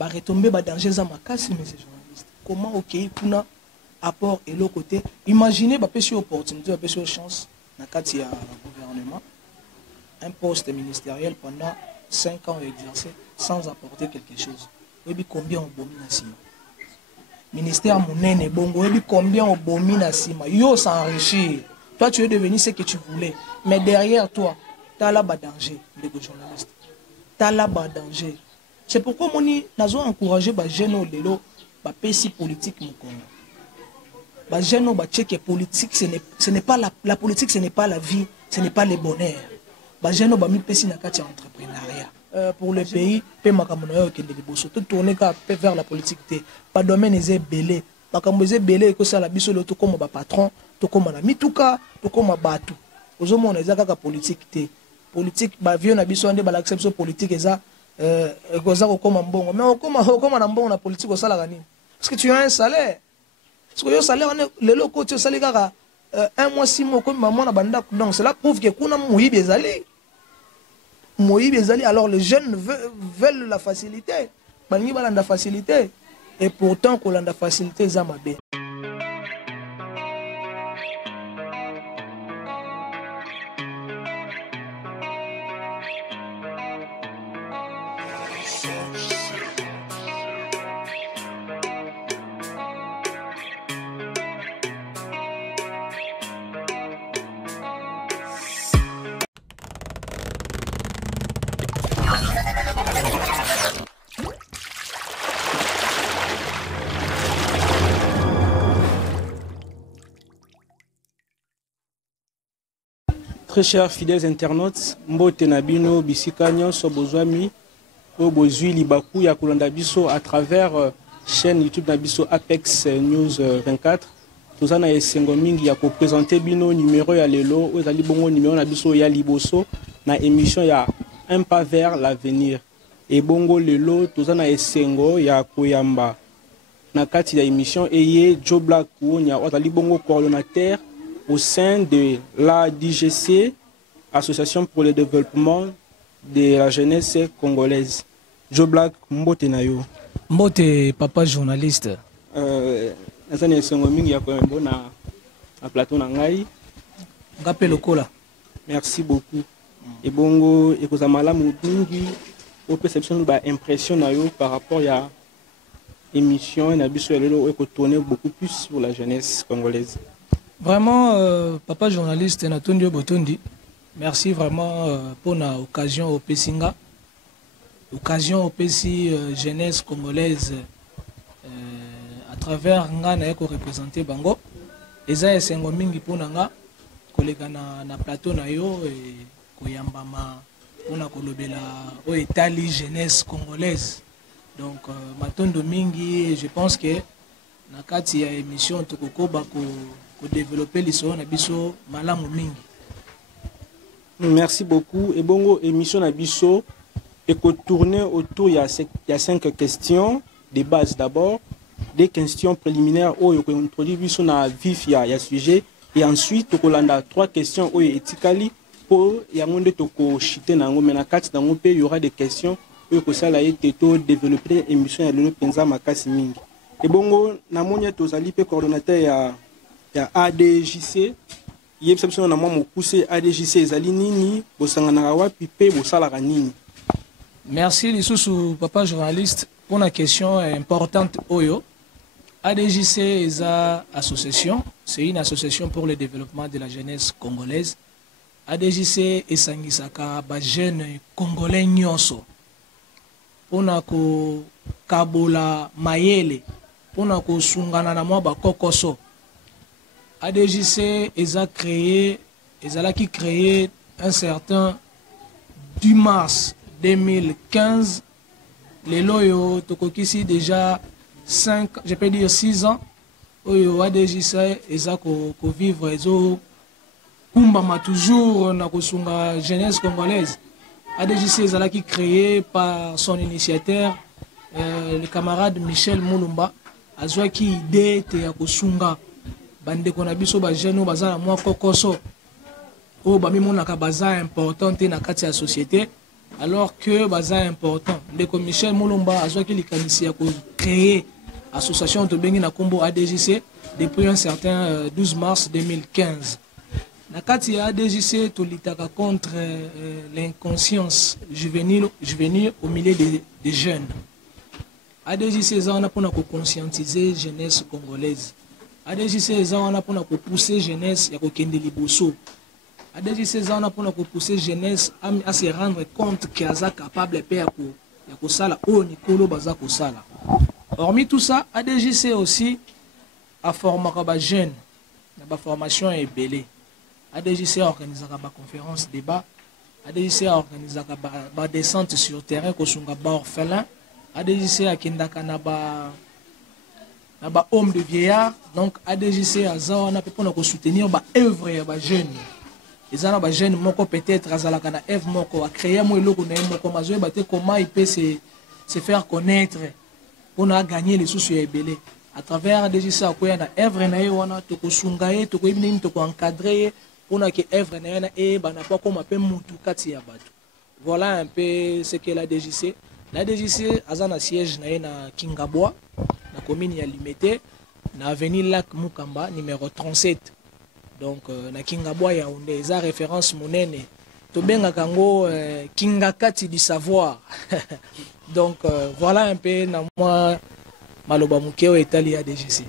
bah retomber bah danger za makasi mais ces journalistes. Comment ok kuna apport et l'autre côté. Imaginez bah pêcher opportunité, bah pêcher chance dans le cadre gouvernement, un poste ministériel pendant 5 ans exercé sans apporter quelque chose. Et puis combien on bomine à Sima. Ministère monene bongo, et puis combien on bomine à Sima. Yo s'enrichir. Toi tu es devenu ce que tu voulais, mais derrière toi, tu as là-bas danger, les journalistes. Tu as là-bas danger. C'est pourquoi moi, je encouragé les jeunes à faire politique. Les jeunes à politique, ce n'est pas la politique, ce n'est pas la vie, ce n'est pas le bonheur. Les jeunes à faire entrepreneuriat. Pour le pays, tout tourner vers la politique. Pas de domaine est belé. Pas comme vous êtes belé, que ça la biso le tout comme patron, tout comme un ami, tout cas, tout comme un bateau. Aux hommes, on est à politique. Politique, bah vieux na biso ande ba l'acception politique eza goza ko comme mbongo mais comme na mbongo na politique osala gani parce que tu as un salaire parce que yo salaire le loko tu salaire kaka 1 mois 6 mois comme maman na banda donc cela prouve que kuna moyibi ezali alors les jeunes veulent la facilité balingi balanda facilité et pourtant ko landa facilité za mabe. Très chers fidèles internautes, mbote nabino bisika nyonso bozwami o bozwi libaku ya kolanda biso à travers chaîne YouTube nabiso Apex News 24. Tozana esengo mingi ya ko présenter bino numéro ya lelo ezali bongo numéro na biso ya liboso na émission ya un pas vers l'avenir. Et bongo lelo tozana esengo ya koyamba na kati ya émission eye Joe Black Wonya ozali bongo coordonnateur au sein de l'ADGC, Association pour le développement de la jeunesse congolaise. Joe Black, mbote na yo. Mbote papa journaliste. Nazani songo mingi ya ko na plateau na ngai. Ngapé lokola. Merci beaucoup. Et bongo ekozamala mingi au perception ba impression na yo par rapport à émission na biso lelo e ko tourner beaucoup plus sur la jeunesse congolaise. Vraiment, papa journaliste, merci vraiment pour l'occasion au Pessinga, l'occasion au Pessi jeunesse congolaise à travers Ngana ko représenter Bango. Eza esengo mingi pour nga koleka na plateau na yo et koyambama pona kolobela o etali jeunesse congolaise. Donc matondo mingi, je pense que na kati ya émission tokoko bako pour développer l'histoire nabiso malamu mingi. Merci beaucoup. Et bongo émission nabiso et que tourner autour il y a 5 questions de base d'abord, des questions préliminaires où il introduit biso na vif ya sujet et ensuite tokolanda 3 questions où etikali pour ya monde toko chiter nango mais na kati nango pe il y aura des questions où ko sala été to développer émission ya lelo penza makasi mingi. Et bongo na monya tozali pe coordonnateur ya ADJC, il y a ADJC ezali nini, bosangana wapi pe bosalaka nini. Merci Lissousou papa journaliste pour la question importante Oyo. ADJC est une association, c'est une association pour le développement de la jeunesse congolaise. ADJC est sangisaka ba jeune congolais nyonso. Pona ko kabola mayele, pona ko sungana na mwa ba kokoso. ADJC a créé un certain 10 mars 2015. Les loyaux tokokisi déjà 5, je peux dire 6 ans. Oyo ADJC a vivre ezo kumbama toujours na kosunga jeunesse congolaise. ADJC a créé par son initiateur le camarade Michel Moulumba azwa ki idée te ya kosunga bande kona biso ba jeune bazala mwa kokoso o ba mimonaka baza important na kati ya société alors que c'est important. Le Michel Moulomba a créé l'association de Bengi Nakombo ADJC depuis un certain 12 mars 2015. Nakati ADJC tolitaka contre l'inconscience juvénile au milieu des jeunes. ADJC on a pour conscientiser jeunesse congolaise. ADJC on a pour pousser jeunesse ya kokende liboso. ADJC on a pour pousser jeunesse à se rendre compte qu'elle est capable de faire ça au Nicolo baza kosala. Hormis tout ça, ADJC aussi a formé les jeunes. La formation est belle. ADJC a organisé des conférences, débats. ADJC a organisé des descentes sur le terrain pour les orphelins. ADJC a des hommes de vieillards. Donc ADJC a soutenir les œuvres des jeunes. Les jeunes peut-être a créé comment il peut se faire connaître pour gagner les sous belé. À travers ADJC a créé des œuvres pour encadrer pour que œuvre voilà un peu ce que la DJC. La DJC a un siège na Kingabois, na commune ya Limité, na avenue Lac Mukamba numéro 37. Donc na Kingabois ya onde eza référence monene. To benga kango Kingakati du savoir. Donc voilà un peu na moi maloba mukeo etali ya DJC.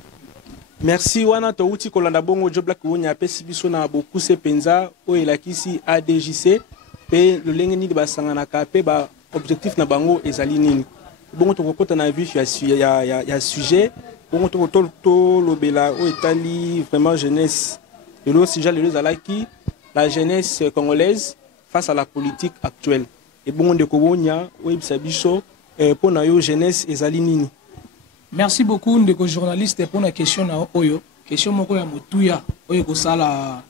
Merci wana touti kolanda bongo job la kunya pesi biso na beaucoup se penza o elakisi ADJC pe le lengeni de basangana ka pe ba objectif na bango ezali nini bongo to kokota na vue ya sujet bongo to lobela o etali vraiment jeunesse de l'autre sujet le zalaki la jeunesse congolaise face à la politique actuelle et bongo de kobonya o ebisa biso pour na yo jeunesse ezali nini. Merci beaucoup ndeko journaliste pour la question na oyo. Question moko ya motuya oyo kosala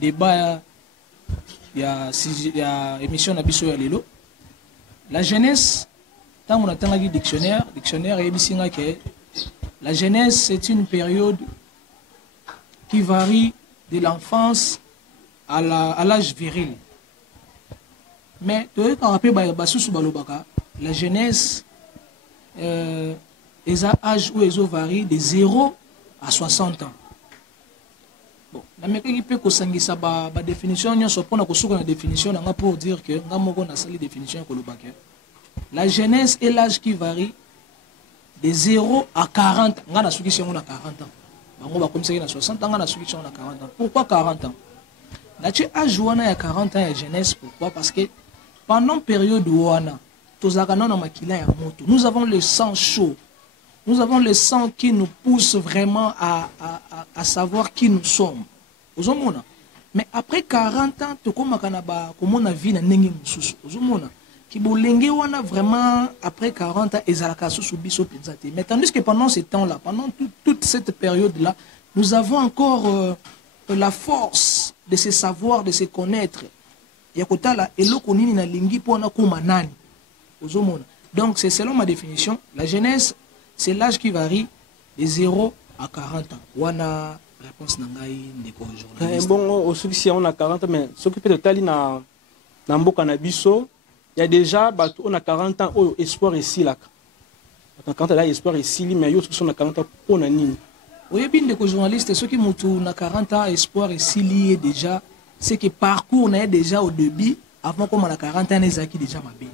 débat ya émission na biso ya lelo. La jeunesse tant on attend le dictionnaire et bisinga que la jeunesse c'est une période qui varie de l'enfance à l'âge viril. Mais to ka rappeler ba susu balobaka la jeunesse les âges où ils varient de 0 à 60 ans. Bon, la mécanique peut kosangisa ba définition nyonso pona kosuka na définition nga pour dire que nga moko na sali définition ko lobaka. La jeunesse est l'âge qui varie de 0 à 40. Nga na suki on a 40 ans. Bango ba comme ça na 60 ans, nga na suki on a 40 ans. Pourquoi 40 ans? Na tu âge wana ya 40 ans ya jeunesse pourquoi? Parce que pendant période wana tozaka na makila ya moto. Nous avons le sang chaud. Nous avons le sang qui nous pousse vraiment à savoir qui nous sommes. Mais après 40 ans, tu comme na vie na nengi mususu. Qui bolenge wana vraiment après 40 ans ezalaka susu biso penzate. Mais tandis que pendant ce temps-là, pendant toute cette période-là, nous avons encore la force de se savoir, de se connaître. Yakotala eloko nini na lingi pona kuma nani. Donc c'est selon ma définition, la jeunesse c'est l'âge qui varie de 0 à 40 ans. Wana réponse nangai ndeko journaliste. Bon, au succès on a 40 ans, mais ce qui peut être tali na mboka na biso, il y a déjà on a 40 ans au espoir ici là. Quand là espoir ici mais yo on a 40 ans on a nini. Oui, bien ndeko journaliste, ceux qui mutu na 40 ans espoir ici lié déjà, c'est que parcours na déjà au début avant comme on a 40 ans ezaki déjà mabé.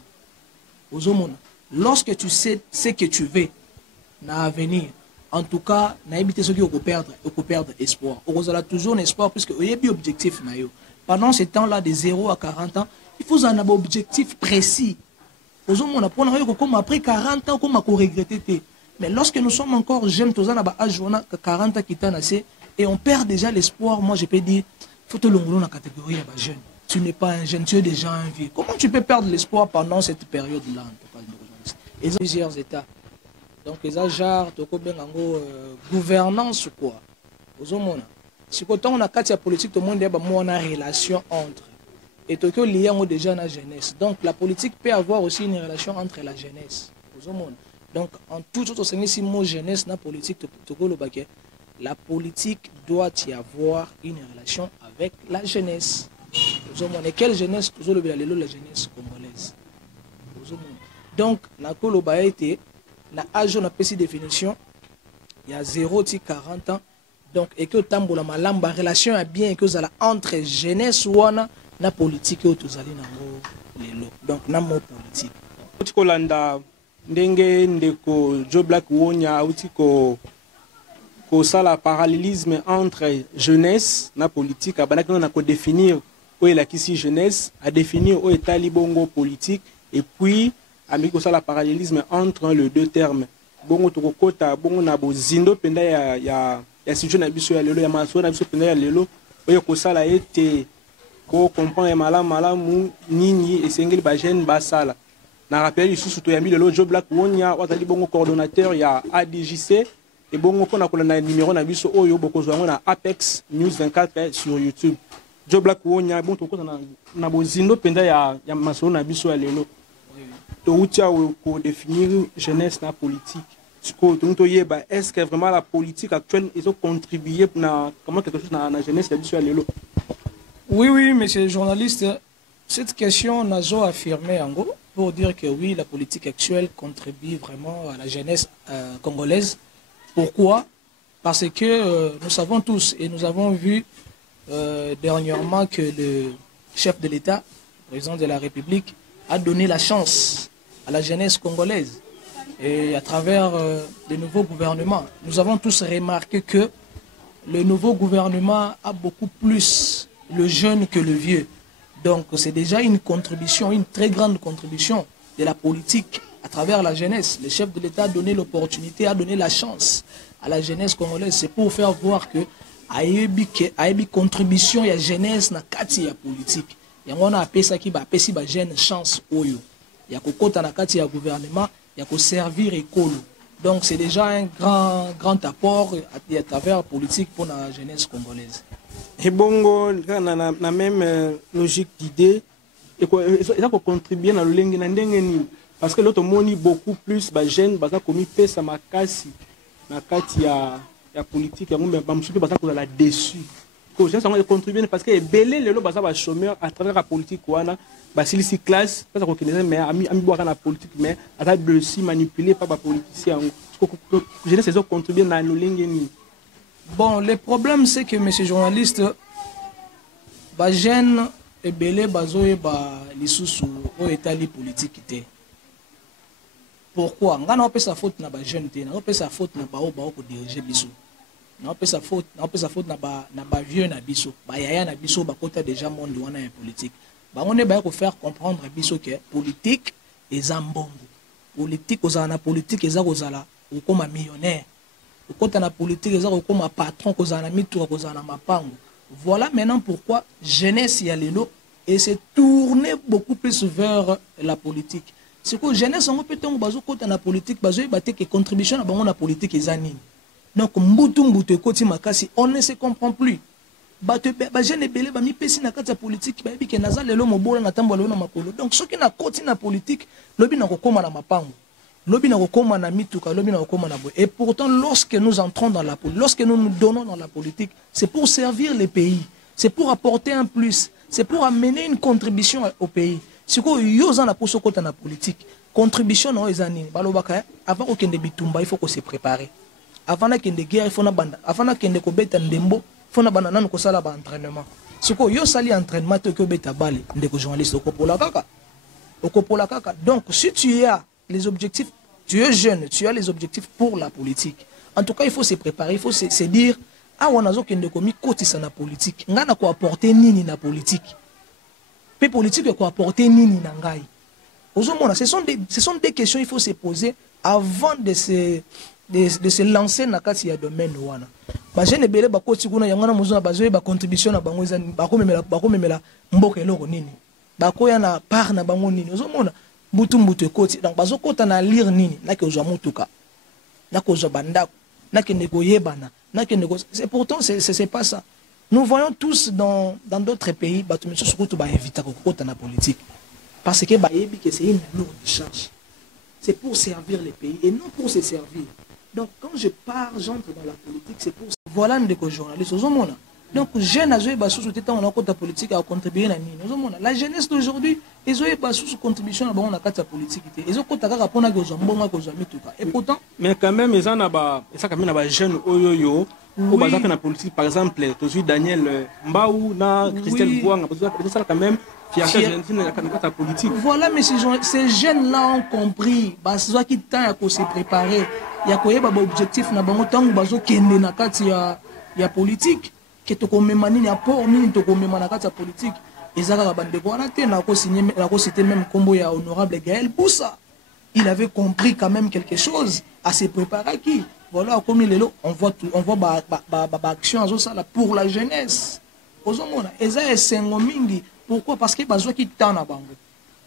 Ozomona, lorsque tu sais ce que tu veux na avenir, en tout cas na éviter ceux qui ont perdre espoir. On a toujours un espoir puisque il y a un objectif na yo. Pendant ce temps-là de 0 à 40 ans, il faut un objectif précis. Ozomona pour na yo comme après 40 ans comme regretter. Mais lorsque nous sommes encore jeunes, tous en âge 40 ans qui t'en et on perd déjà l'espoir. Moi je peux dire faut te l'ongolo dans la catégorie de jeune. Tu n'es pas un jeune, tu es déjà un vieux. Comment tu peux perdre l'espoir pendant cette période-là? Et plusieurs états. Donc les agents, gouvernance quoi. Si on a quatre politique, tout le monde a une relation entre. Et tout le lien déjà dans la jeunesse. Donc la politique peut avoir aussi une relation entre la jeunesse. Donc en tout autre sens, si mot jeunesse dans la politique, la politique doit y avoir une relation avec la jeunesse. Et quelle jeunesse? Toujours la jeunesse congolaise. Donc, na koloba été, na âge on a petite définition, il y a 0-40 ans. Donc, et que tambola malamba relation est bien que ça entre jeunesse ou na politique ou tous allez na lelo. Donc, na mo politique. Kolanda ndenge ndeko Joe Black wonya outiko ko sala parallélisme entre jeunesse na politique abanaki na ko définir où est la kisi jeunesse à définir où est libongo politique et puis ami ko sala parallélisme entre les deux termes bongo to kota bongo na bozindo penda ya sijo na biso ya lelo ya maso na biso penda ya lelo oyo ko sala ete ko comprendre malamu nini esengeli ba jeune ba sala. Na rappel ici surtout yambi le Joe Black wonya watali bongo coordonnateur ya ADJC et bongo ko na kolana numéro na biso oyo bokozwa na Apex News 24 sur YouTube. Joe Black wonya bon to ko na bozindo penda ya maso na biso ya lelo. To utia ko définir jeunesse na politique. Est-ce que vraiment la politique actuelle ils ont contribué na comment quelque chose na jeunesse ya biso ya lelo? Oui, monsieur le journaliste, cette question n'a pas affirmé en gros pour dire que oui, la politique actuelle contribue vraiment à la jeunesse congolaise. Pourquoi? Parce que nous savons tous et nous avons vu dernièrement que le chef de l'État, le président de la République, a donné la chance à la jeunesse congolaise. Et à travers le nouveau gouvernement, nous avons tous remarqué que le nouveau gouvernement a beaucoup plus le jeune que le vieux. Donc c'est déjà une contribution, une très grande contribution de la politique à travers la jeunesse. Le chef de l'État a donné l'opportunité, a donné la chance à la jeunesse congolaise. C'est pour faire voir que a une contribution à la jeunesse dans la politique. Et on a appelé ça qui va appeler la jeune chance. Il y a un gouvernement, il y a servir école. Donc c'est déjà un grand apport à travers la politique pour la jeunesse congolaise. Et bongo na même logique d'idée et ça peut contribuer dans le lengue na ndenge ni parce que l'autre moni beaucoup plus ba jeune baza komi pesa makasi na kati ya politique ya ngombe ba msuki baza ko la dessus ko jeune ça contribuer parce que belé lelo baza ba chômeur à travers la politique wana ba silisi classe ça ko kineza mais ami boaka na politique mais ata dessus manipulé par ba politicien jeune ça contribuer dans le lengue ni. Bon, le problème c'est que, monsieur le journaliste, les jeunes et belé bazoé les sous au état politique. Pourquoi? On a fait sa faute na ba jeune té, on a fait sa faute na ba o ko diriger biso. On a fait sa faute na ba vieux na biso, ba yaya na biso ba kota déjà monde wana en politique. Ba on est ba ko faire comprendre biso que politique est mbongo. Politique ozana politique eza kozala ou comme millionnaire. Quand on a politique, comme un patron, qu'on a mis tout, qu'on a mapango. Voilà maintenant pourquoi jeunesse y a l'élo et s'est tourné beaucoup plus vers la politique. C'est que jeunesse on peut tomber bazo quand on a politique, bazo y battre que contribution à la politique est zanine. Donc mbutu koti makasi, on ne se comprend plus. Bato ba jeune belé ba mi pesi na kati ya politique ba bi ke naza lelo mobola na tambo lelo makolo. Donc ce qui na koti na politique, lobi na kokoma na mapango. Et pourtant, lorsque nous entrons dans la politique, lorsque nous nous donnons dans la politique, c'est pour servir les pays, c'est pour apporter un plus, c'est pour amener une contribution au pays. C'est quoi yoza na poso kota na politique, contribution na ezani, balobaka avant aucun de bitumba, il faut qu'on se prépare. Avant qu'il y ait des guerres, il faut na banda, avant qu'il y ait des bêta ndembo, il faut na banda nan ko sala ba entraînement. C'est quoi yo sali entraînement to ko bêta balle, ndeko journaliste okopola kaka. Donc si tu as les objectifs, tu es jeune, tu as les objectifs pour la politique. En tout cas, il faut se préparer, il faut se dire, ah, on a zokende komi kotisa na politique. Ngana ko apporter nini na politique. Pe politique ko apporter nini na ngai. Ce sont des questions qu'il faut se poser avant de se lancer dans le domaine wana. Ba jeune belé ba koti kuna yangana muzuna bazoe ba contribution na bango ezani ba ko memela mboka eloko nini. Ba ko ya na part na bango nini. Ozomona mbutu ekoti donc bazokota na lire nini na ke ozwa mutuka na ko ozwa bandako na ke ndeko yebana na ke ndeko c'est pourtant c'est pas ça. Nous voyons tous dans d'autres pays bato monsieur surtout ba éviter kokota na politique parce que ba yebi que c'est une lourde charge. C'est pour servir les pays et non pour se servir. Donc quand je pars, j'entre dans la politique, c'est pour voilà ndeko journaliste ozomona Donc, jeunes, on a la politique à contribuer. La jeunesse d'aujourd'hui, ils ont une contribution à la politique. Ils ont et pourtant. Mais quand même, ils ont des jeunes qui la politique. Par exemple, Daniel Mbaou, Christelle Bouang, ça quand même. Voilà, mais ces jeunes-là ont compris. Ils ont qui temps à se préparer. Il y a un objectif na bango tangu bazo kende na kati ya politique que to komema nini apport nini to komema na kati ya politique ezaka bande ko na te na ko signer na ko citer même combo ya honorable Gaël Boussa. Il avait compris quand même quelque chose à se préparer qui voilà comme il est là on voit ba action azo ça pour la jeunesse. Ozomona eza esengo mingi pourquoi parce que bazo ki temps na bango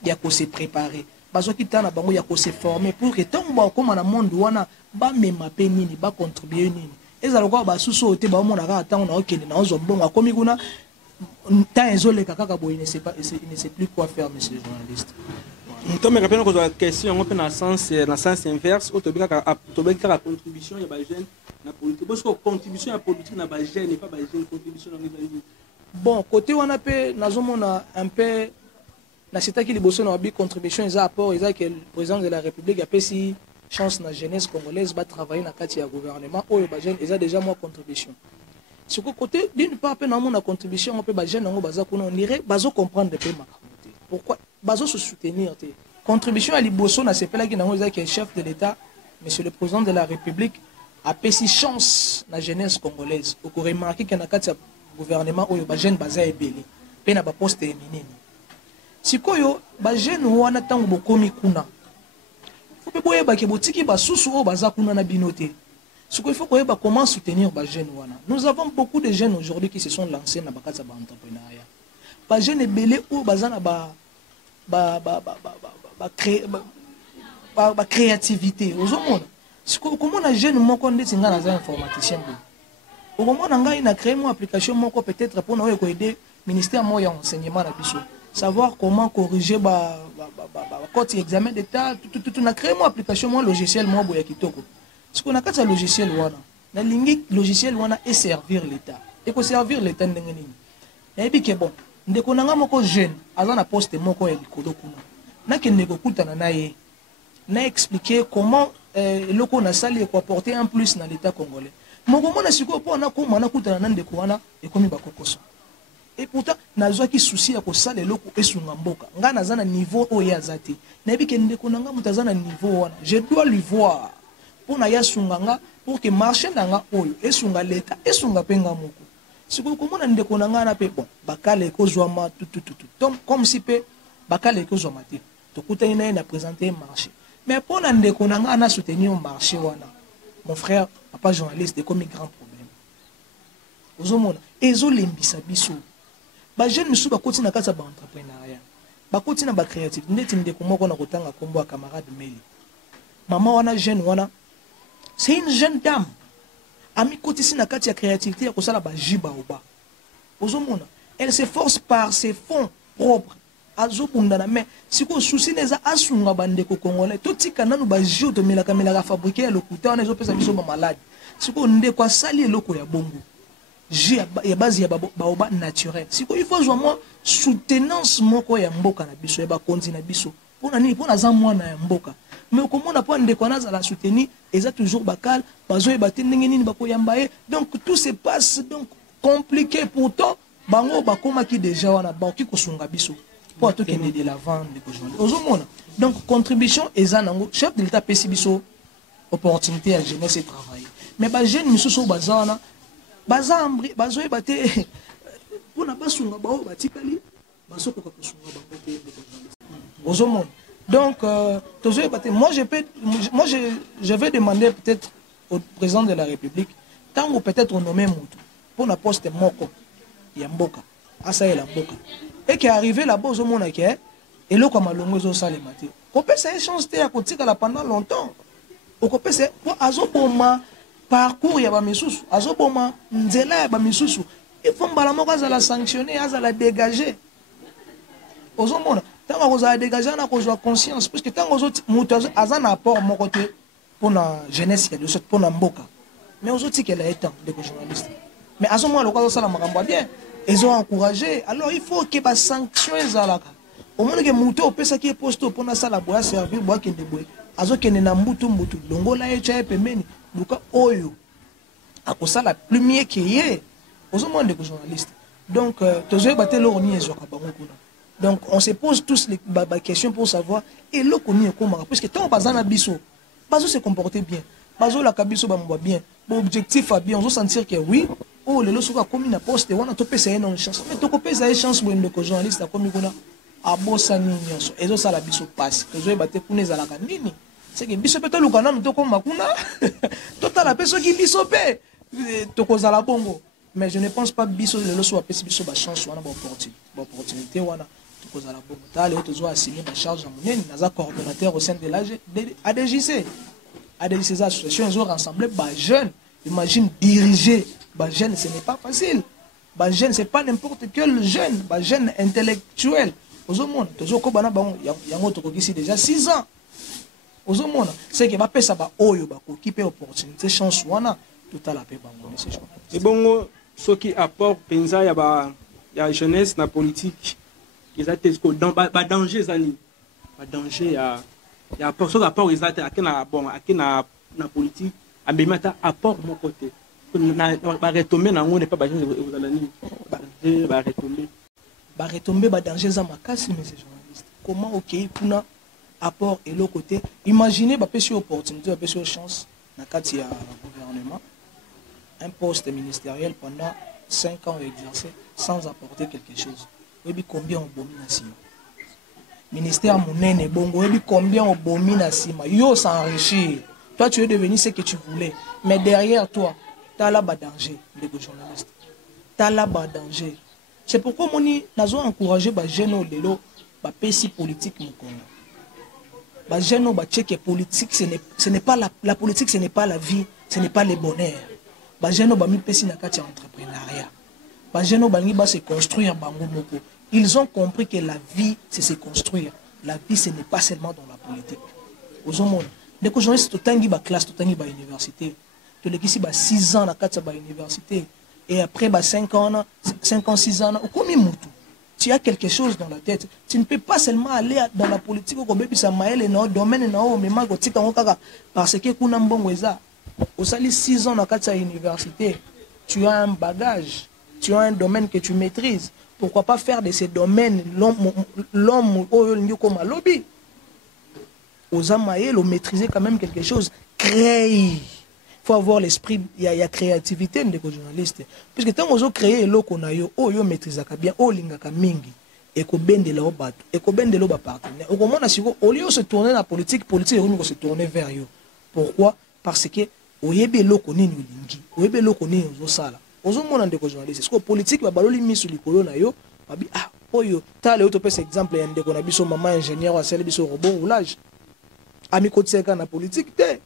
ya ko se préparer. Bazo ki temps na bango ya ko se former pour que tant ba comme na monde wana ba mema pe nini ba contribuer nini ezala kwa ba susu te ba mona ka tant na okende na ozombonga komi kuna temps ezole kaka boy ne sait pas il ne sait plus quoi faire monsieur le journaliste. Nous me rappelons que la question on peut dans sens inverse au tobeka la contribution ya ba jeune na politique parce que contribution ya politique na ba jeune et pas ba jeune contribution na bon côté wana pe nazomona un peu na c'est qui liboso na bi contribution les apports ils a que le président de la République a fait si chance na jeunesse congolaise va travailler na kati ya gouvernement ou ba jeune ils a déjà moi contribution sur côté d'une part pe na mon contribution on peut ba jeune ngo baza kuna on dirait bazo comprendre pe makamute pourquoi bazo se soutenir te contribution à liboso na c'est pas là qui na ngo que chef de l'état monsieur le président de la République a fait si chance na jeunesse congolaise au ko remarquer que na kati ya gouvernement ou ba jeune baza ebele pe na ba poste minene sikoyo ba jeune wana tango bokomi kuna faut pe boyeba ke botiki ba susu o baza kuna na binote sikoyo faut koyeba comment soutenir ba jeune wana nous avons beaucoup de jeunes aujourd'hui qui se sont lancés na bakatsa ba entrepreneuriat ba jeune ebele o baza na ba créativité ozomona sikoyo comment na jeune moko ndeti nga na za informaticien bo okomona ngai na créer mon application moko peut-être pour na ko aider ministère mo ya enseignement na biso savoir comment corriger code examen d'état tout na créer mon application mon logiciel moi boya kitoko ce qu'on a quatre logiciel wana na lingi logiciel wana et servir l'état et ko servir l'état ndenge nini na ebi ke bon ndeko nanga moko jeune aza na poste moko ya likolo kuna na ke ndeko kutana na ye na expliquer comment loko na sali ko apporter un plus dans l'état congolais moko mona siko po na ko mana kutana na ndeko wana ekomi bakokoso. Et pourtant, nous avons souci à ça les locaux et sur Namboka. Nous avons un niveau où il y a zati. Je dois lui voir pour naya sunganga pour que marché nanga oyo et sunga l'état et sunga penga moko. Si vous comment on ndeko nanga na pe bon bakale ko zwama tout comme si pe bakale ko zwama te. To kuta ina na présenter marché. Mais pour na ndeko nanga na soutenir marché wana. Mon frère, papa journaliste est comme un grand problème. Ozomona ezo lembisa biso. Ba jeune musu bakoti na kati ba entrepreneuriat bakoti na ba créativité ndeti ndeko moko na kotanga kombo camarade Meli maman wana jeune wana c'est une jeune dame ami koti si na kati ya créativité ya kosala ba jiba oba ozomona elle s'efforce par ses fonds propres azobunda na mais siko souci neza asunga bandeko congolais totika nanu ba jio to melaka fabriquer le kuta wana ezopesa biso ba malade siko ndeko asali eloko ya bongo ya base ya baoba naturel siko il faut vraiment soutenance moko ya mboka na biso ya ba konzi na biso pona nini pona za mwana ya mboka mais komona po ndeko naza la soutenir eza toujours bakal bazo ebate ndenge nini bakoyamba ye donc tout se passe donc compliqué pourtant bango bakoma ki déjà wana ba ki kosunga biso pour to kende de l'avant de kojoindre ozomona donc contribution eza nango chef de l'état pesi biso opportunité à jeunesse et travail mais ba jeune misusu bazana bazambri bazo ebate pona basunga bao batikali basoko ka kosunga bango ozomona donc tozo ebate moi je vais demander peut-être au président de la République tango peut-être nommer mutu pona poste moko ya mboka asa ya mboka et qui est arrivé là-bas ozomona ke eloko malongo zo salema te ko pesa chance te ya kotika la pendant longtemps ko pesa po azoboma parcours ya ba misusu azoboma nzela ya ba misusu il faut mbala moko azala sanctionner azala dégager ozomona tango kozala dégager na kozwa conscience parce que tango ozoti mutu azana apport moko te pour na jeunesse ya de sorte pour na mboka mais ozoti kela étant de journaliste Mais à ce moment, le cas ça la bien. Ils ont encouragé. Alors il faut que les sanctions soient. Au moins que muto opesa qui est posto pour na sala boya servir boya kende boya. Azo kende na mbutu longo la echa pemeni. Luka oyo. Akosa la plumier qui est. Aux moins de journalistes. Donc toujours battre leur ni ezo kabango kuna. Donc on se pose tous les questions pour savoir et le koni comment parce que tant bazana biso. Bazo se comporter bien. Bazo la kabiso ba mwa bien. Bon objectif a bien, on se sentir que oui. Oh le losuka comme na poste wana to pesa une chance. Mais to ko pesa une chance bo ndeko journaliste comme kuna. Abosani nyonso ezo sala biso passe tozo ebate kuna ezalaka nini c'est que biso pe to lukana nous to koma kuna totala peso ki biso pe to kozala bongo mais je ne pense pas biso le so apesi biso ba chance wana ba opportunité wana to kozala bongo tale tozo assigner ba charge à monene naza coordonnateur au sein de l'ADJC ces associations ils ont rassemblé ba jeunes imagine diriger ba jeunes ce n'est pas facile ba jeunes c'est pas n'importe quel jeune ba jeune intellectuel aux hommes, toujours comme déjà 6 ans. Aux hommes, c'est que va pesa ba oyo ba occupé opportunité chance wana tout à la paix bango monsieur Jean. Et bon ce qui apporte penza ya jeunesse na politique ils ont dans ba danger zani. Ba danger ya apport ce rapport ils ont akena bon akena na politique ambemata apport mon côté. Ba retomber na ngone pas ba jeune ba retomber ba retomber ba danger za makasi mais ces journalistes comment OK kuna apport et l'autre côté imaginez ba pesi opportunité ba pesi chance na kati ya gouvernement un poste ministériel pendant 5 ans exercé sans apporter quelque chose webi combien on bomi na sima ministère monene bongo webi combien on bomi na sima yo s'enrichir toi tu es devenu ce que tu voulais mais derrière toi t'as là ba danger les journalistes t'as là ba danger. C'est pourquoi moni nazo encourager ba jeune lelo ba pesi politique mukongo. Ba jeune ba check politique ce n'est pas la politique ce n'est pas la vie, ce n'est pas le bonheur. Ba jeune ba mi pesi na kati entrepreneuriat. Ba jeune ba ngi ba se construire bango moko. Ils ont compris que la vie c'est se construire. La vie ce n'est pas seulement dans la politique. Aux hommes dès que journaliste to tangi ba classe to tangi ba université. To lekisi ba 6 ans na kati ba université. Et après 5 ans, 6 ans, tu as quelque chose dans la tête. Tu ne peux pas seulement aller dans la politique dans le domaine parce que au 6 ans dans l'université, tu as un bagage, tu as un domaine que tu maîtrises. Pourquoi pas faire de ces domaines l'homme comme un lobby? Aux Amaïl, on maîtriser quand même quelque chose. Créer. Il faut avoir l'esprit, il y a créativité de journalistes. Puisque tant qu'on a créé l'eau qu'on a eu, on maîtrise bien, on lingaka mingi, et qu'on bende la obat, et qu'on bende l'oba partenaire. Au moment au lieu de se tourner dans la politique, on se tourner vers eux. Pourquoi? Parce que au yebe l'eau qu'on est lingi, au yebe l'eau qu'on est aux sala. Aux hommes on a des journalistes. Parce que politique va baloli mis sur les colonnes yo, babi ah oyo, t'as le autre exemple et un qu'on a biso maman ingénieur à celle biso robot roulage. Ami côté 5 ans na politique té.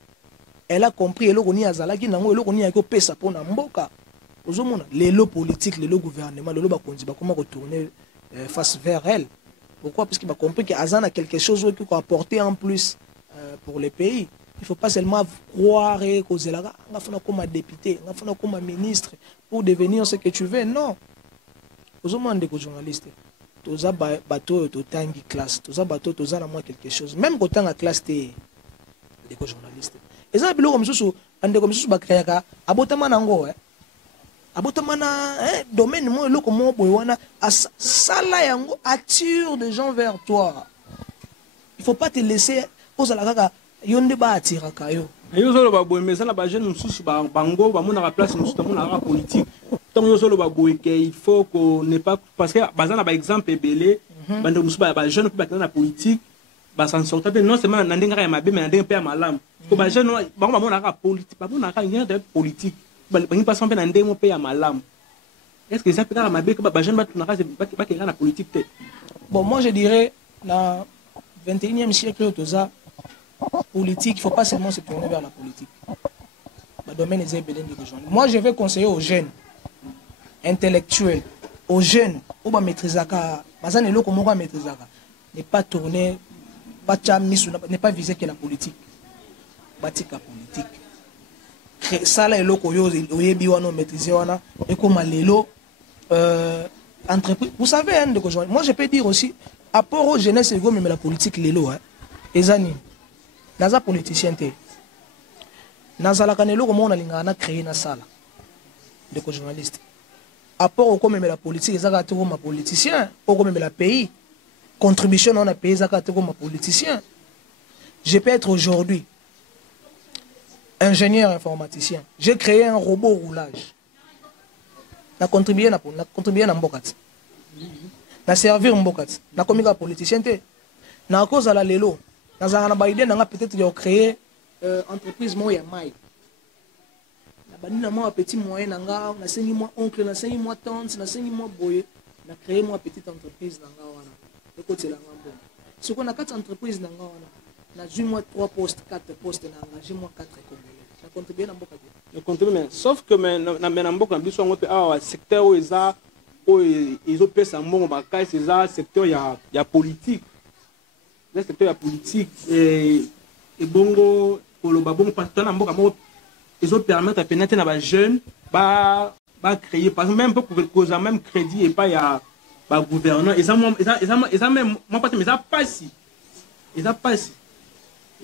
Elle a compris et l'ogoni azalaki nango et l'ogoni yako pesa pona mboka. Ozomona lelo politique, lelo gouvernement, lelo ba konzi ba comment retourner face vers elle. Pourquoi? Parce qu'il a compris que Azan a quelque chose qui peut apporter en plus pour les pays. Il ne faut pas seulement croire que Zelaga on va comme député, on va comme ministre pour devenir ce que tu veux. Non. Ozomona des journalistes. Toza bateau to tangi classe, toza bateau toza na moi quelque chose. Même quand on a classe des journalistes. Et ça, comme ça, ande comme ça, bakayaka, abotama nango, abotama na domaine moi le comment boywana, sala yango attire des gens vers toi. Il faut pas te laisser aux alaka yonde ba attira kayo. Yo solo ba boy mais ça na ba jeune mususu ba bango ba mona place mususu ta mona politique. Tant yo solo ba boy que il faut qu'on n'est pas parce que bazana ba exemple belé, bande mususu ba jeune pour ba na politique. Ba s'en sortir non seulement na ndenga ya mabe mais na ndenga pe ya malamu ko ba jeune ba mona ka politique ba mona ka rien de politique ba ngi pas semble na ndenga pe ya malamu est-ce que ça peut ka mabe ko ba jeune ba tuna ka ba ke na politique te. Bon moi je dirais dans 21e siècle toza politique il faut pas seulement se tourner vers la politique ba domaine est belé de rejoindre. Moi je vais conseiller aux jeunes intellectuels aux jeunes au ba maîtriser ka bazana eloko moko maîtriser ka ne pas tourner n'est pas viser que la politique. Batika politique. ça là eloko yo oyebi wana maîtriser wana et comme lelo entreprise. Vous savez hein, moi je peux dire aussi apport aux jeunesse et mais la politique lelo hein. Ezani naza politicien te. Nazala kanelo comme on a lingana créer na sala de journaliste. Apport au comme la politique ezaka te comme politicien, au comme la pays. Contribution on a payé ezaka te comme politicien. Je peux être aujourd'hui ingénieur informaticien. J'ai créé un robot roulage. Na contribué na mbokati. Na servir mbokati. Na komika politicien te. Na cause à la lelo. Na zana ba idée na peut-être de créer entreprise mo ya mai. Na bani na moi petit moyen na nga, na sengi moi oncle, na sengi moi tante, na sengi moi boye, na créer moi petite entreprise na nga wana. De côté la nga bon. Ce qu'on a 4 entreprises na nga wana. Na j'ai moi 3 postes, 4 postes na engagé moi 4 congolais. Na contribuer na mboka. Na contribuer sauf que na mboka biso ngo pe awa secteur o eza o ezo pesa mbongo bakay c'est ça secteur ya politique. Le secteur ya politique et bongo koloba bongo parce que na mboka mo ezo permettre à pénétrer na ba jeunes ba créer par exemple même pour causer même crédit et pas ya ba gouverneur et ça même moi pas mais ça passe. Et ça passe.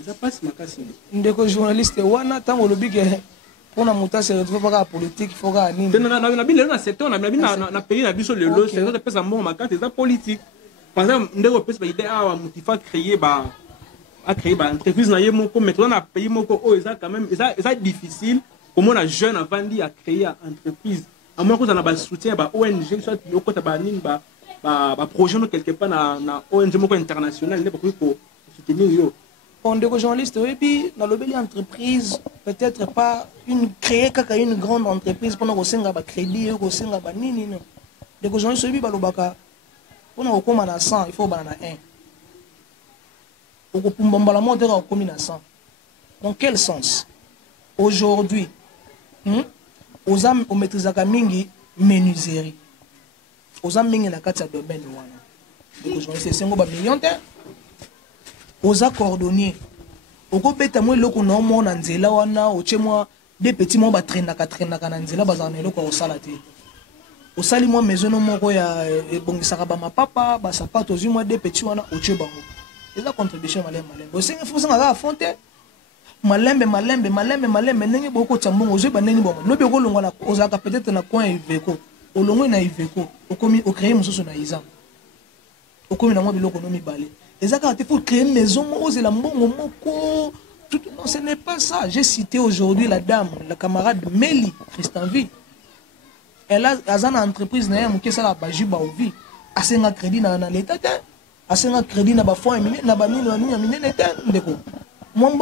Ça passe makasi. Ndeko journaliste wana tango lobike pona muta se retrouver pas la politique faut ga nini. Na bi na secteur na pays na biso lelo c'est ça pesa mbongo makasi c'est politique. Par exemple ndeko pesa idée a motifa créer ba entreprise na yemo ko mettre na pays moko o eza quand même eza difficile comment la jeune a vendu à créer entreprise. À moins que ça na ba soutien ba ONG soit lokota ba nini ba projet quelque part na ONG moko international ne pour soutenir yo. On dit aux journalistes, et puis dans le entreprise, peut-être pas créer une grande entreprise pour nous avoir un crédit, pour nous avoir nini. Les journalistes, et puis pour nous avoir 100, il faut avoir 1. Pour nous avoir monter en commune à 100. Dans quel sens? Aujourd'hui, aux âmes, on maîtrise la mingi menuiserie. Aux âmes mingi na kati ya domaine wana. Les journalistes, c'est un million de oza cordonnier oko beta mo eloko na mo na nzela wana oche mo des petits mo ba traînaka na nzela bazana eloko osala te osali mo maison moko ya ebongisaka ba mapapa ba sapato zi mo des petits wana oche bango eza contribution malembe osenga fusanga ka fonte malembe ndenge boko tsambongo ozo ba ndenge bomo lobi ko longwa na ozaka peut-être na coin Iveco olongwe na Iveco okomi o créer mususu na Izam okomi na mo biloko no mibale. Les accords pour créer une maison, non, ce n'est pas ça. J'ai cité aujourd'hui la dame, la camarade Mélie Christanville. Elle a une entreprise qui est la Bajiba Ovi. Elle a un crédit dans l'État. Elle a un crédit dans le fonds. Elle a un moi,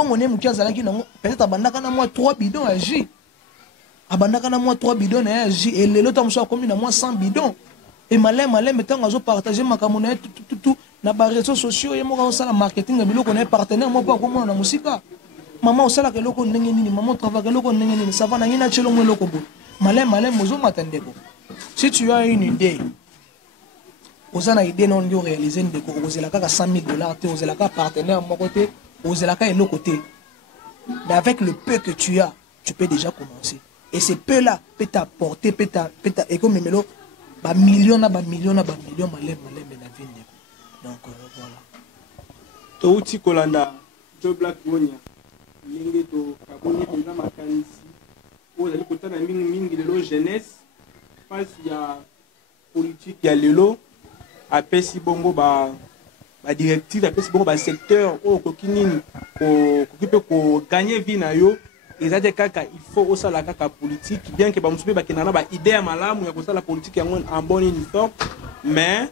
peut-être 3 bidons à J. Abandakana 3 bidons à J. Et les autres, je suis à 100 bidons. Et malin, mettons à partager ma camonette, tout. Na ba réseaux sociaux et moi on sala marketing biloko qu'on est partenaire moi pas comment na musika maman on sala que loko ndenge nini maman travaille que loko ndenge nini ça va na ngina chelo mo loko bo malin mozo matandeko si tu as une idée osana idée non yo réaliser ndeko ozela ka $100,000 te ozela ka partenaire mon côté ozela ka eloko côté mais avec le peu que tu as tu peux déjà commencer et ce peu là peut t'apporter peut et comme melo ba millions malin na vie. Donc voilà. Touti Kolanda, Joe Black Wonya, Lingue to Kaboni Pena Makanisi, où les côtés de Ming de jeunesse, face il y a politique, il y a l'élo, après si bongo ba directive, après si bongo ba secteur, au coquinine, pour gagner vie na yo, et ça des caca, il faut aussi la caca politique, bien que ba musubi ba kenana ba idée à malamu, il y a ça la politique en bonne uniforme, mais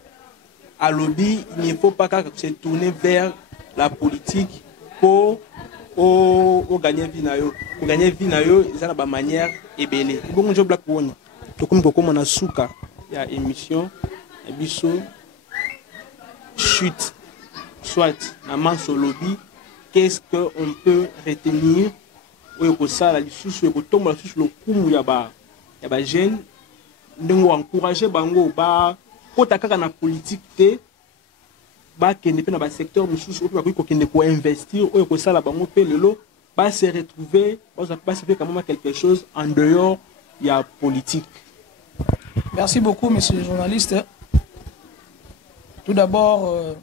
à lobby, il ne faut pas se tourner vers la politique pour gagner Vinayo. Pour gagner Vinayo, il y a une manière ébélée. Bon, je black one. Tout comme on a souka, il y a émission, biso, chute, soit la main sur lobby. Qu'est-ce qu'on peut retenir? Ou que ça, la sous ou tombe la sous le coup, il y a ba jeune, nous encourager bango ba. Pour ta na politique te ba kende pe na ba secteur mususu o ba ko kende ko investir o ko sala bango pe lelo pas se retrouver, pas se faire quand même quelque chose en dehors de la politique. Merci beaucoup, monsieur le journaliste. Tout d'abord,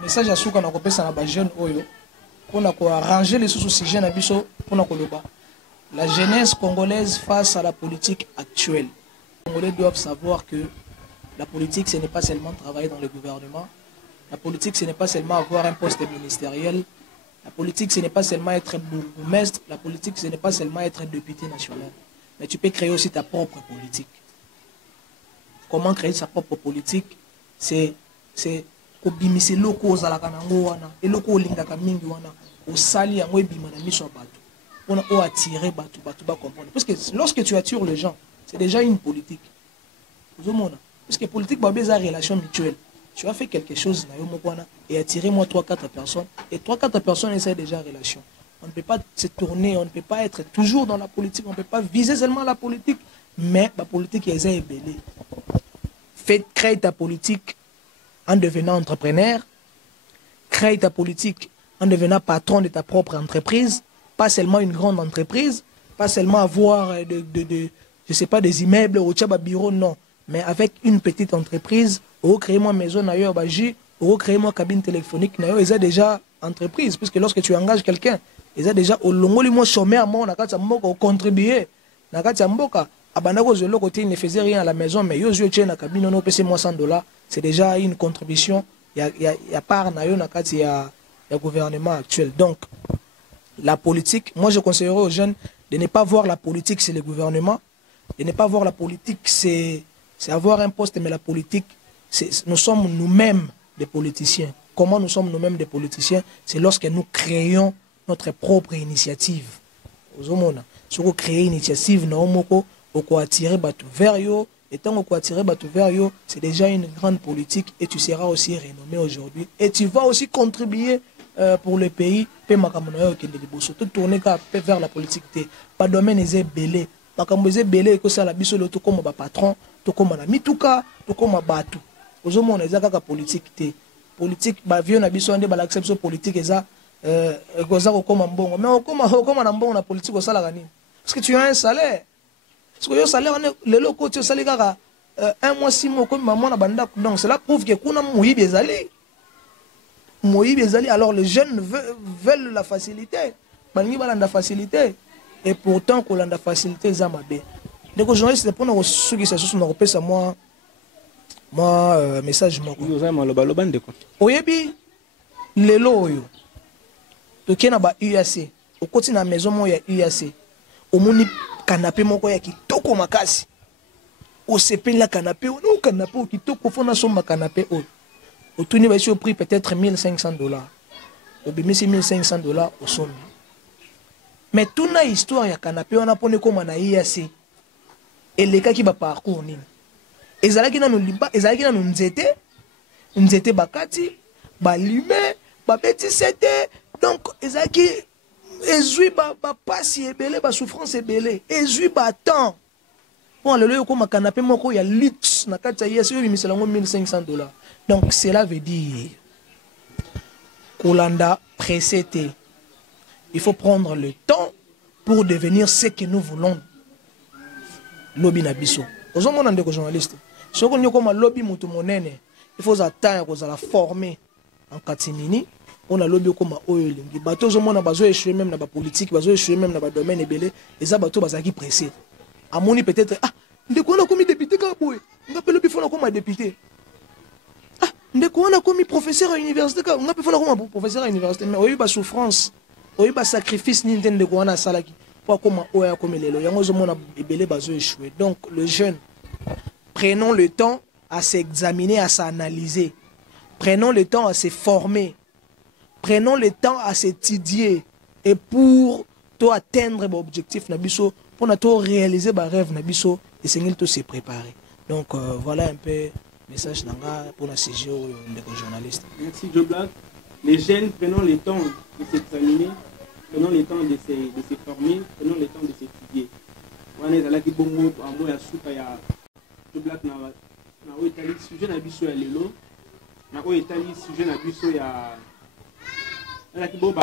message à ceux qui ont coupé ça dans les jeunes pour arranger les sous-sujets dans biso pour la jeunesse congolaise face à la politique actuelle. Les Congolais doivent savoir que la politique, ce n'est pas seulement travailler dans le gouvernement. La politique, ce n'est pas seulement avoir un poste ministériel. La politique, ce n'est pas seulement être bourgmestre. La politique, ce n'est pas seulement être député national. Mais tu peux créer aussi ta propre politique. Comment créer sa propre politique? C'est kobimisa loko ozalaka nango wana eloko olingaka mingi wana osali yango ebima na miso ya bato mpona o attirer bato ba comprendre parce que lorsque tu attires les gens c'est déjà une politique ozomona parce que politique ba beza relation mutuelle tu as fait quelque chose na yo moko wana et attirer moi 3-4 personnes et 3-4 personnes essaient déjà relation. On ne peut pas se tourner, on ne peut pas être toujours dans la politique, on ne peut pas viser seulement la politique, mais la politique est belle. Fais créer ta politique en devenant entrepreneur, crée ta politique en devenant patron de ta propre entreprise, pas seulement une grande entreprise, pas seulement avoir je sais pas, des immeubles ou des bureaux, non, mais avec une petite entreprise, ou créer moi maison d'ailleurs, ou créer moi cabine téléphonique, d'ailleurs, ils ont déjà entreprise, puisque lorsque tu engages quelqu'un, ils ont déjà au long du mois chômeur, au contribuer, il ne faisait rien à la maison, mais yo je tiens la cabine, on paye moi $100. C'est déjà une contribution. Il y a part le gouvernement actuel. Donc, la politique, moi je conseillerais aux jeunes de ne pas voir la politique, c'est le gouvernement. De ne pas voir la politique, c'est avoir un poste, mais la politique, nous sommes nous-mêmes des politiciens. Comment nous sommes nous-mêmes des politiciens? C'est lorsque nous créons notre propre initiative. Si vous créez une initiative, vous attirer vers eux. Et tant que tu attirer vers eux, c'est déjà une grande politique et tu seras aussi renommé aujourd'hui. Et tu vas aussi contribuer pour le pays. Tout tourner vers la politique. Pas de domaine est belé. Pas comme c'est belé que ça la biso le tout comme patron, tout comme la mituka, tout comme batu. Aux hommes on est la politique. Politique, bah vieux na biso ande ba l'acception politique et ça comme mbongo. Mais comment na mbongo na politique au salaire ni? Parce que tu as un salaire. Parce que le salaire, le loco, tu as salaire 1 mois, 6 mois, comme maman a banda. Donc cela prouve que kuna Moïbe Ezali. Moïbe Ezali. Alors les jeunes veulent la facilité. Bangi balanda facilité. Et pourtant, qu'on a la facilité, ça m'a bien. Donc aujourd'hui, c'est pour nous ceux qui se sont occupés ça moi message moi. Vous avez mal au bande quoi. Oyebi le loyo. Donc il y a ba UAC. Au côté de la maison moi il y a UAC. Au moni canapé moko ya kitoko makasi o sepela canapé o canapé kitoko fona somba canapé o tuni ba sur prix peut-être $1,500 o bimisi $1,500 au sombi mais toute na histoire ya canapé on a pone comme na IAC et les cas qui ba parcours nini ezalaki na no limba ezalaki na no nzete bakati ba lume ba petit sete donc ezalaki ezui ba pasi ebele ba souffrance ebele ezui ba temps pour le lieu comme canapé moko ya luxe na kati ya yeso bimisela ngo $1,500 donc cela veut dire kolanda précédé il faut prendre le temps pour devenir ce que nous voulons lobby na biso ozomona ndeko journaliste soko nyoko ma lobby mutu monene il faut attendre ko za la former en katinini. On a lobby comme oil. Les bateaux au monde bazo échoué même dans la politique, bazo échoué même dans le domaine ébélé. Et ça bateau bazaki pressé. À mon peut-être dès qu'on a commis député kaboué, on appelle le bifon comme député. Dès qu'on a commis professeur à l'université, on appelle comme professeur à l'université. Mais oui ba souffrance, oui ba sacrifice ni de qu'on a salaki. Pas comme oil comme les lois. Yango monde ébélé bazo échoué. Donc le jeune, prenons le temps à s'examiner, à s'analyser. Prenons le temps à se former. Prenons le temps à s'étudier et pour atteindre l'objectif nabiso, pour réaliser le rêve nabiso et c'est tout se préparer. Donc voilà un peu le message pour la CGO des journalistes. Merci Joe Black. Les jeunes, prenons le temps de s'examiner, prenons le temps de se former, prenons le temps de s'étudier. On est dans la Kibongo, à moi, à Souka, Joe Black n'a pas étalé le sujet nabiso à l'élo, n'a pas étalé le sujet nabiso à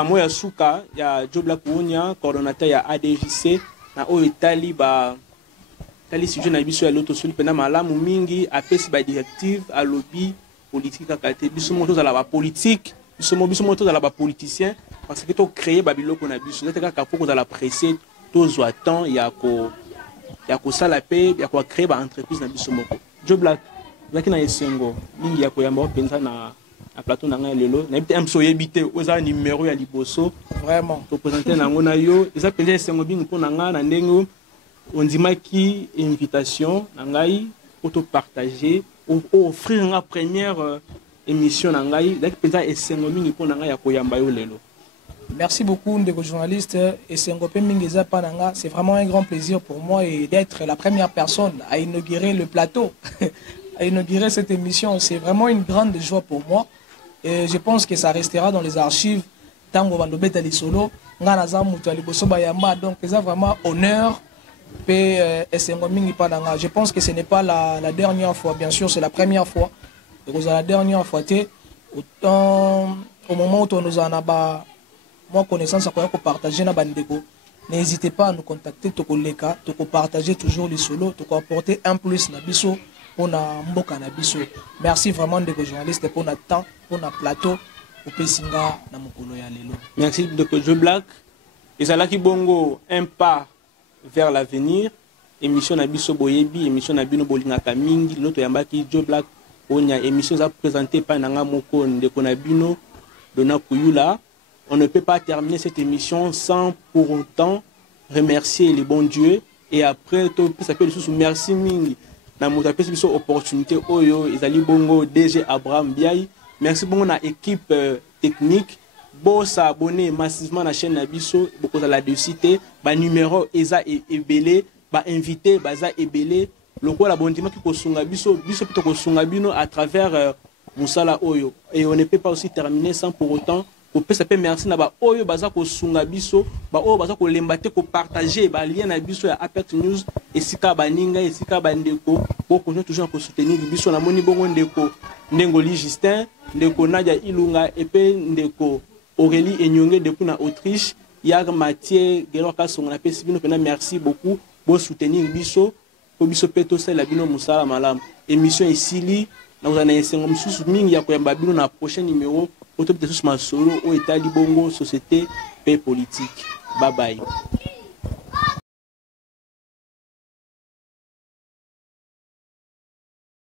Moi ya suka ya Joe Black Unya coordonnateur ya ADJC na oyo tali ba tali sujet na biso ya loto soli pena malamu mingi apesi ba directive à lobby politique kakate biso moto za la politique biso moto za la politicien parce que to créer ba biloko na biso zete kaka faut ko za la presser tous temps ya ko sala pe ya ko créer ba entreprise na biso moko Joe Black zaki na esengo mingi ya ko yamba penza na à plateau na lelo na bité amso yebité oza numéro ya liboso vraiment to présenter nango na yo eza penza esengo bingi po na nga na ndenge ondimaki invitation na ngai pour partager ou offrir une première émission na ngai zaki penza esengo bingi po na nga ya ko yamba yo lelo. Merci beaucoup, Ndeko journaliste. Et c'est vraiment un grand plaisir pour moi et d'être la première personne à inaugurer le plateau, à inaugurer cette émission. C'est vraiment une grande joie pour moi. Et je pense que ça restera dans les archives. Tango Bandobeta li solo, ngana mutu ali boso bayamba. Donc c'est vraiment honneur. Je pense que ce n'est pas la dernière fois. Bien sûr, c'est la première fois. Donc la dernière fois, autant au moment où nous en avons moi connaissance à quoi partager na bandeko, n'hésitez pas à nous contacter tokoleka toko partager toujours les solos toko apporter un plus na biso pour na mboka na biso. Merci vraiment de vos journalistes pour notre temps pour notre plateau au pesinga na mokolo ya lelo. Merci de Joe Black ezalaki bongo un pas vers l'avenir émission na biso boyebi émission na bino bolingaka mingi loto yambaki Joe Black onya émission za présenter pa nanga moko ndeko na bino Dona Kuyula. On ne peut pas terminer cette émission sans pour autant remercier les bons dieux. Et après, tout ça peut le merci mingi. Na moto apesi biso opportunité oyo ezali bongo DG Abraham Biaï. Merci bongo na équipe technique. Bo s'abonner massivement na chaîne na biso beaucoup de la cité. Ba numéro eza ebele, ba invité baza ebele. Loko la bondima ki ko sunga biso plutôt ko sunga bino à travers Musala oyo. Et on ne peut pas aussi terminer sans pour autant ça peut merci na ba oyo baza ko sunga biso ba oyo baza ko lembate ko partager ba lien na biso ya Apex News esika baninga esika bandeko pour continuer toujours à soutenir biso na moni bongo ndeko Ndengoli Justin ndeko Nadia Ilunga et pe ndeko Aurélie Enyonge depuis na Autriche ya Mathieu Geroka songa pe sibino pena merci beaucoup pour soutenir biso po biso peto sala bino musala malam émission isili na uzana esengo msusu mingi ya koyamba bino na prochain numéro autour de ce solo au état libongo société paix politique. Bye bye.